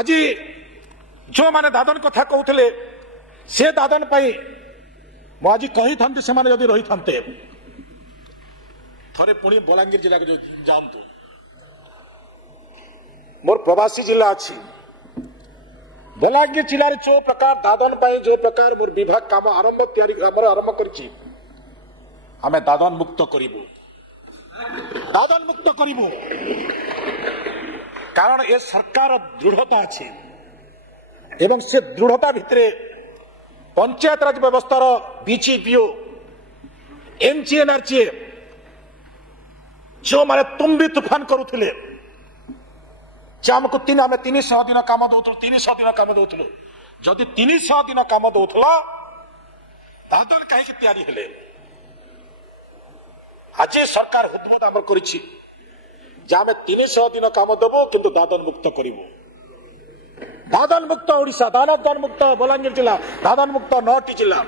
आज जो मैंने दादन कथा कहते से दादन आज कही था जदि रही था थे पुणी बलांगीर जिला जातु मोर प्रवासी जिला अच्छी बलांगीर जिले जो प्रकार दादन जो प्रकार मोर विभाग काम आरंभ आरंभ कर दादन मुक्त करूँ दादन मुक्त करूँ कारण ए सरकार दृढ़ता अच्छी एवं से दृढ़ता भितर पंचायत राज व्यवस्था बीजीपीओ एमजीएनआरजी जो माने तुम्बी तूफान करुले आमको आम 300 दिन कम दो 300 दिन कम दौलू जदि 300 दिन कम दौला दादन कहीं तैयारी आज सरकार हुदबोध आम कर 300 दिन कम देवु किंतु दादन मुक्त करूँ दादन मुक्त ओडिशा दादन मुक्त बलांगीर जिला दादन मुक्त 9टी जिला।